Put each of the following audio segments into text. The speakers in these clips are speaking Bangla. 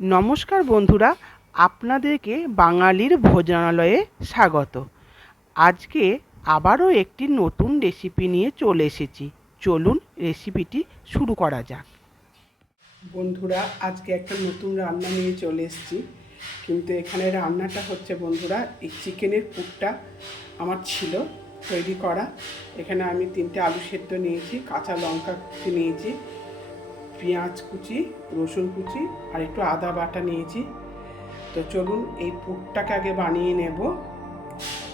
নমস্কার বন্ধুরা, আপনাদেরকে বাঙালির ভোজনালয়ে স্বাগত। আজকে আবারও একটি নতুন রেসিপি নিয়ে চলে এসেছি। চলুন রেসিপিটি শুরু করা যাক। বন্ধুরা, আজকে একটা নতুন রান্না নিয়ে চলে এসেছি। কিন্তু এখানে রান্নাটা হচ্ছে বন্ধুরা, এই চিকেনের পুরটা আমার ছিল, তৈরি করা। এখানে আমি তিনটে আলু সেদ্ধ নিয়েছি, কাঁচা লঙ্কা নিয়েছি পেঁয়াজ কুচি, রসুন কুচি আর একটু আদা বাটা নিয়েছি। তো চলুন এই পুরটাকে আগে বানিয়ে নেব।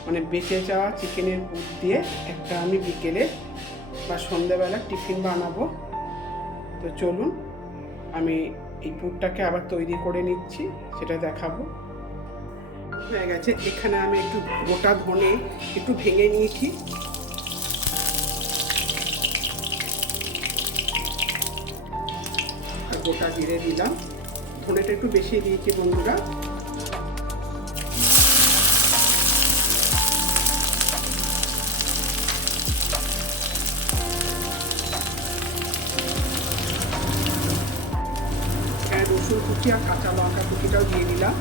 মানে বেঁচে যাওয়া চিকেনের পুর দিয়ে একটা আমি বিকেলে বা সন্ধ্যেবেলা টিফিন বানাবো। তো চলুন, আমি এই পুরটাকে আবার তৈরি করে নিচ্ছি, সেটা দেখাবো। হয়ে গেছে, এখানে আমি একটু গোটা ধনে একটু ভেঙে নিয়েছি। গোটা জিরে দিলাম। ধনেটা একটু বেশি দিয়েছি বন্ধুরা। এখানে রসুন কুচি আর কাঁচা লঙ্কা কুচিটাও দিয়ে দিলাম।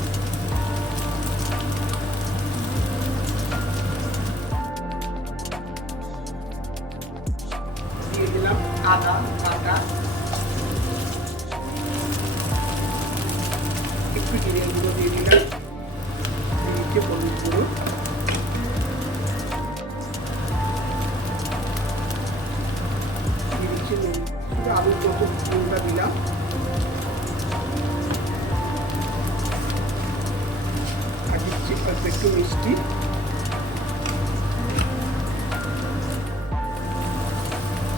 দিয়ে দিলাম আদা, বাটা। আলুর নুনটা দিলাম। আর দিচ্ছি একটু মিষ্টি।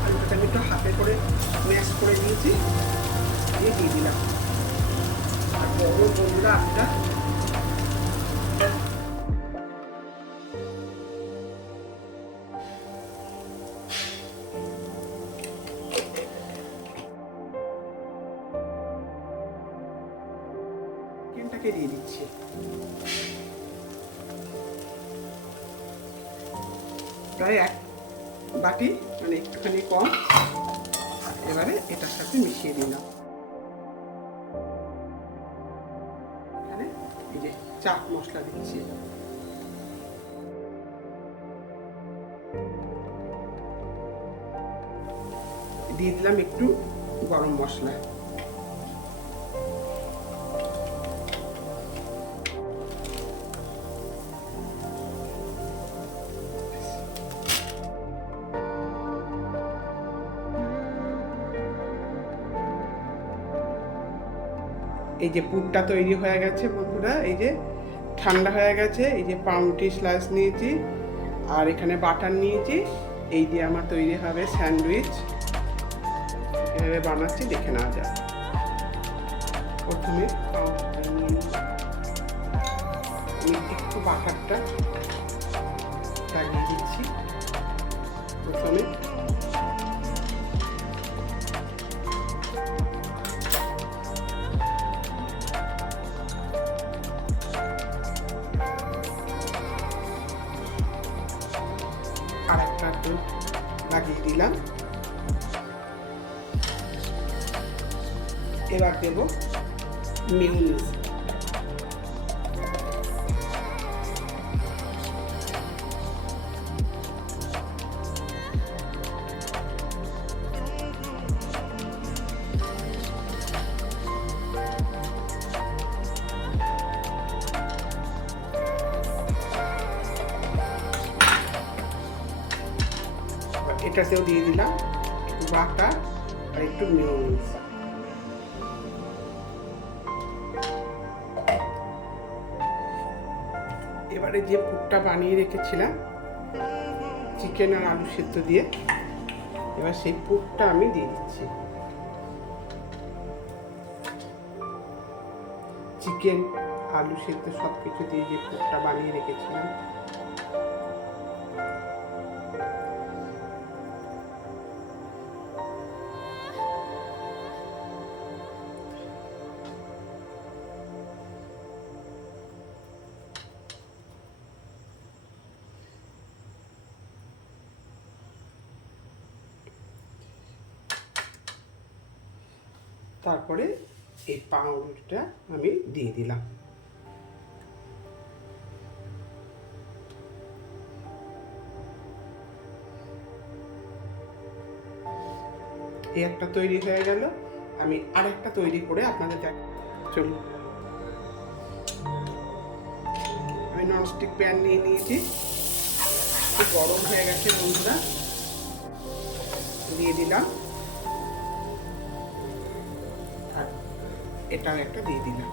আলুটাকে আমি একটু হাতে করে ম্যাশ করে নিয়েছি দিয়ে দিয়ে দিলাম। আর বড় বন্ধুরা আলুটা দিয়ে দিচ্ছি? প্রায় এক বাটি মানে একটুখানি কম। এবারে এটার সাথে মিশিয়ে দিলাম। এখানে এই যে চাট মশলা দিচ্ছি। দিয়ে দিলাম একটু গরম মশলা। এই যে পুরটা তৈরি হয়ে গেছে বন্ধুরা, এই যে ঠান্ডা হয়ে গেছে, এই যে পাউরুটি স্লাইস নিয়েছি, আর এখানে বাটার নিয়েছি, এই দিয়ে আমার তৈরি হবে স্যান্ডউইচ। এভাবে বানাচ্ছি, দেখে নেওয়া যাক। প্রথমে। আমি একটু বাটারটা লাগিয়ে দিচ্ছি। প্রথমে একটা লাগিয়ে দিলাম। এবার দেব মিউনিস এটাতেও দিয়ে দিলাম। একটু বাটার আর একটু মিউনিস এবারে যে পুরটা বানিয়ে রেখেছিলাম চিকেন আর আলু সেদ্ধ দিয়ে, এবার সেই পুরটা আমি দিয়ে দিচ্ছি। চিকেন আলু সেদ্ধ সব কিছু দিয়ে যে পুরটা বানিয়ে রেখেছিলাম তারপরে এই পাউরুটিটা আমি দিয়ে দিলাম। এই একটা তৈরি হয়ে গেল। আমি আরেকটা তৈরি করে আপনাদের দেখ চলুন। আমি ননস্টিক প্যান নিয়ে নিয়েছি। গরম হয়ে গেছে বন্ধুরা দিয়ে দিলাম। এটাও একটা দিয়ে দিলাম?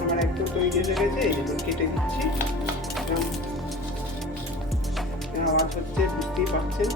আমার একদম তৈরি হয়ে গেছে এই কেটে দিচ্ছি আওয়াজ হচ্ছে বুঝতেই পারছেন